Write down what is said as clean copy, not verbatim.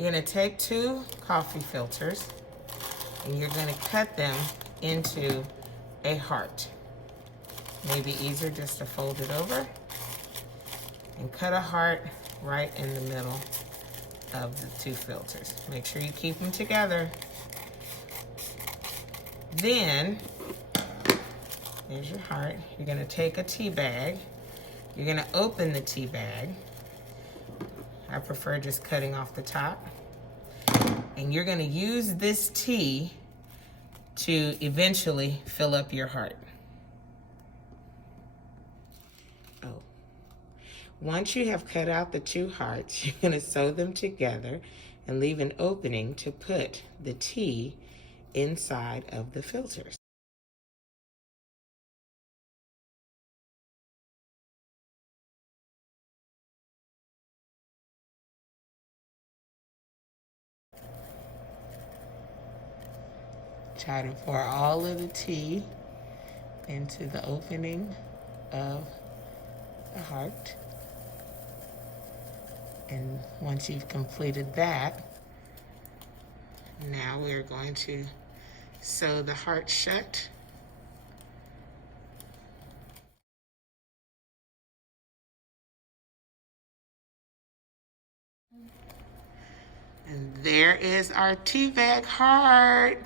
You're going to take 2 coffee filters and you're going to cut them into a heart. Maybe easier just to fold it over and cut a heart right in the middle of the 2 filters. Make sure you keep them together. Then, there's your heart. You're gonna take a tea bag. You're gonna open the tea bag. I prefer just cutting off the top. And you're gonna use this tea to eventually fill up your heart. Oh. Once you have cut out the 2 hearts, you're gonna sew them together and leave an opening to put the tea inside of the filters. Try to pour all of the tea into the opening of the heart. And once you've completed that, now we're going to sew the heart shut. And there is our tea bag heart.